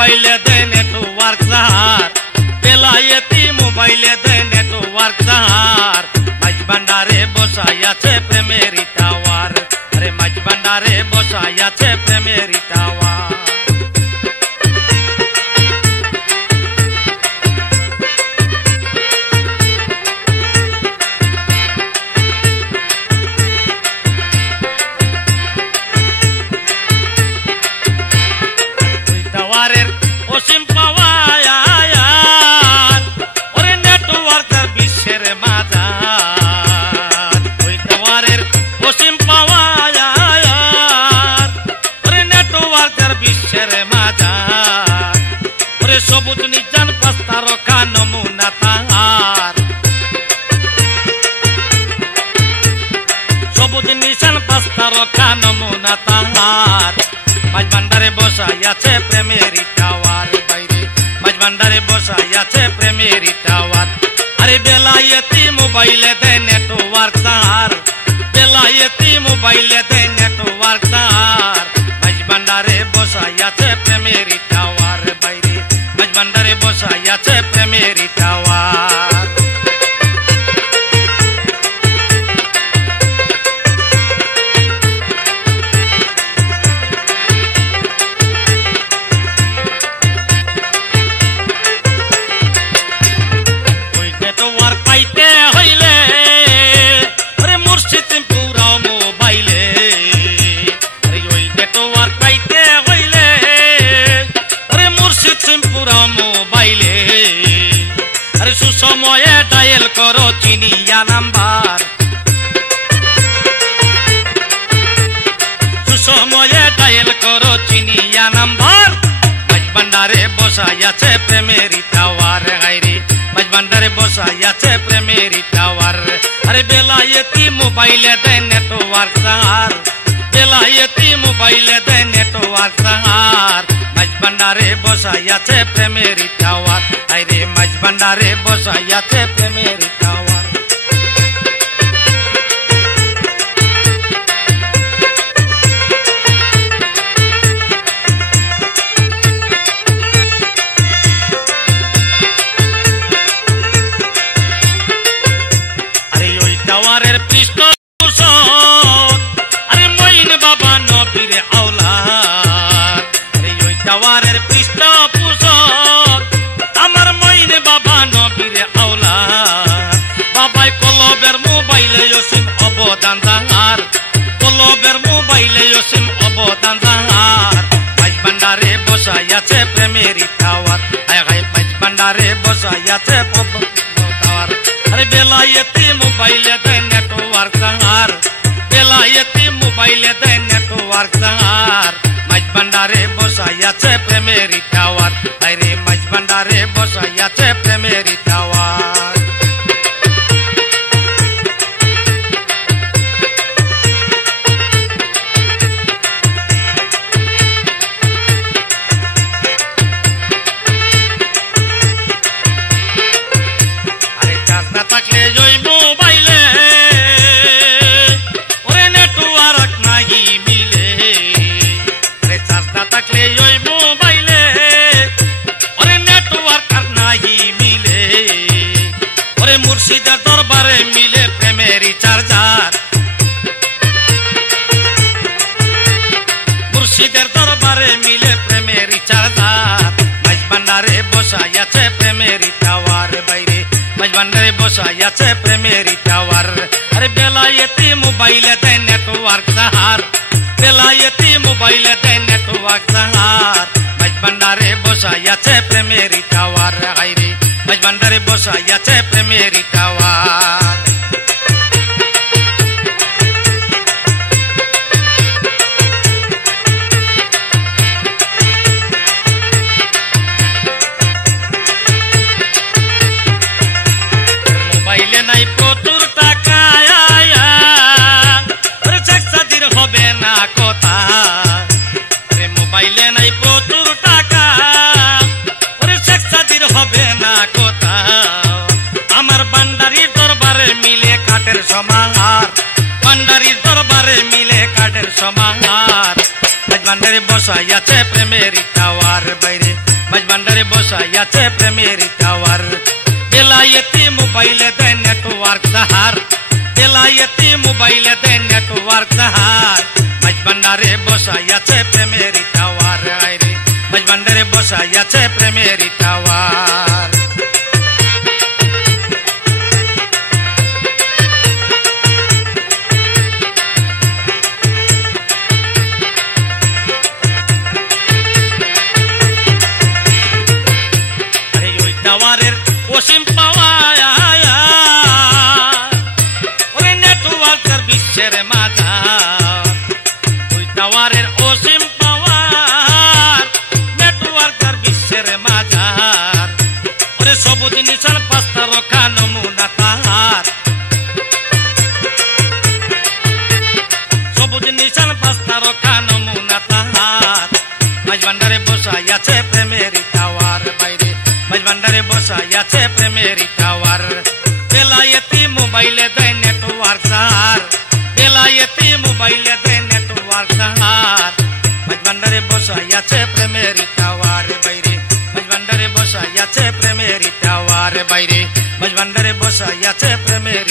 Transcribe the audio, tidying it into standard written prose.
মোবাইলে দেয় নেটওয়ার্ক সাহার, বেলায়েতি মোবাইলে দেয় নেটওয়ার্ক সাহার। মাঝ ভান্ডারে বসাই আছে প্রেমের টাওয়ার, আরে মাঝ ভান্ডারে বসাই আছে প্রেমের টাওয়ার। অসীম পাওয়ার ওরে নেটওয়ার্কের বিশ্বের মাঝার, ওই টাওয়ারের অসীম পাওয়ার ওরে নেটওয়ার্কের বিশ্বের মাঝার। ওরে সবুজ নিজান পাস্তা রক্ষা নমুনা তাহার, সবুজ নিজান পাস্তা রক্ষা নমুনা তাহার। মাঝ ভান্ডারে বসাই আছে প্রেমের টাওয়ার, বাইরে মাঝ ভান্ডারে বসাই আছে প্রেমের টাওয়ার। আরে বেলায়েতি মোবাইলে দেয় নেটওয়ার্ক সাহার, বেলায়েতি মোবাইলে দেয় নেটওয়ার্ক সাহার। মাঝ ভান্ডারে বসাই আছে প্রেমের টাওয়ার, বাইরে মাঝ ভান্ডারে বসাই আছে প্রেমের টাওয়ার। পাইতে হইলে ওরে মুর্শিদ পুরা মোবাইলে, ওই নেটওয়ার্ক পাইতে হইলে ওরে মুর্শিদ পুরা মোবাইলে। আরে সুসময়ে ডায়াল করো চিনিয়া নাম্বার, সুসময়ে ডায়াল করো চিনিয়া নাম্বার। মাঝ ভান্ডারে বসাই আছে প্রেমের টাওয়ার, গাইরে মাঝ ভান্ডারে বসাই আছে প্রেমের টাওয়ার। আরে বেলায়েতি মোবাইলে দেয় নেটওয়ার্ক সাহার, বেলায়েতি মোবাইলে দেয় নেটওয়ার্ক সাহার। মাঝ ভান্ডারে বসাই আছে প্রেমের টাওয়ার, আরে মাঝ ভান্ডারে বসাই আছে প্রেমের টাওয়ার। টাওয়ারের পৃষ্ঠপোষক আরে মঈন বাবা নবীর আওলাদ, আরে ওই টাওয়ারের পৃষ্ঠপোষক আমার মঈন বাবা নবীর আওলাদ। বাবাই কলবের মোবাইলে অসীম অবদান জাহার, কলবের মোবাইলে অসীম অবদান জাহার। মাঝ ভান্ডারে বসাই আছে প্রেমের টাওয়ার, হায় হায় মাঝ ভান্ডারে বসাই আছে টাওয়ার। আরে বেলায়েতি মোবাইলে দেয় নেটওয়ার্ক সাহার, বেলায়েতি মোবাইলে দেয় নেটওয়ার্ক সাহার। মাঝ ভান্ডারে বসাই আছে প্রেমের টাওয়ার, আরে মাঝ ভান্ডারে বসাই আছে প্রেমের টাওয়ার। থাকলে ওই মোবাইলে ওরে নেটওয়ার্ক নাহি মিলে, আরে চার্জ না থাকলে ওই মোবাইলে ওরে নেটওয়ার্ক আর নাহি মিলে। ওরে মুর্শিদের দরবারে মিলে প্রেমের চার্জার, মুর্শিদের দরবারে মিলে প্রেমের চার্জার। মাঝ ভান্ডারে বসাই আছে প্রেমের টাওয়ার, বাইরে মাঝ ভান্ডারে বসাই আছে প্রেমের টাওয়ার। আরে বেলায়েতি মোবাইলে দেয় নেটওয়ার্ক সাহার, বেলায়েতি মোবাইলে দেয় নেটওয়ার্ক সাহার। মাঝ ভান্ডারে বসাই আছে প্রেমের টাওয়ার, আইরে মাঝ ভান্ডারে বসাই আছে প্রেমের টাওয়ার। মোবাইলে নাই প্রচুর টাকা হবে না কথা, মোবাইলে নাই প্রচুর টাকা ওরে শেখ সাদির হবে না কথা। আমার ভান্ডারির দরবারে মিলে কাঠের সমাহার, ভান্ডারির দরবারে মিলে কাঠের সমাহার। ভান্ডারে বসাই আছে প্রেমের টাওয়ার, বাইরে মাঝভান্ডারে বসাইয়াছে প্রেমের টাওয়ার বেলায়েতি মোবাইলে দেয় নেটওয়ার্ক সাহার বেলায়েতি মোবাইলে দেয় নেটওয়ার্ক সাহার মাঝভান্ডারে বসাইয়াছে প্রেমের টাওয়ার রে মাঝভান্ডারে বসাইয়াছে প্রেমের টাওয়ার টাওয়ারের অসীম পাওয়া ওরে নেটওয়ার্কের বিশ্বের মাঝার ওই টাওয়ারের অসীম পাওয়ার নেটওয়ার্কের বিশ্বের মাঝার ওরে সবুজ নিশান পাঁচটা রক্ষা নমুনা তাহার সবুজ নিশান পাঁচটা রক্ষা নমুনা তাহার মাঝভান্ডারে বসাইয়াছে প্রেমের টাওয়ার বাইরে মাঝভান্ডারে বসাইয়াছে প্রেমের টাওয়ার বেলায়েতি মোবাইলে দেয় নেটওয়ার্ক সাহার বেলায়েতি মোবাইলে দেয় নেটওয়ার্ক সাহার মাঝভান্ডারে বসাইয়াছে প্রেমের টাওয়ার বাইরে মাঝভান্ডারে বসাইয়াছে প্রেমের টাওয়ার বাইরে মাঝভান্ডারে বসাইয়াছে প্রেমের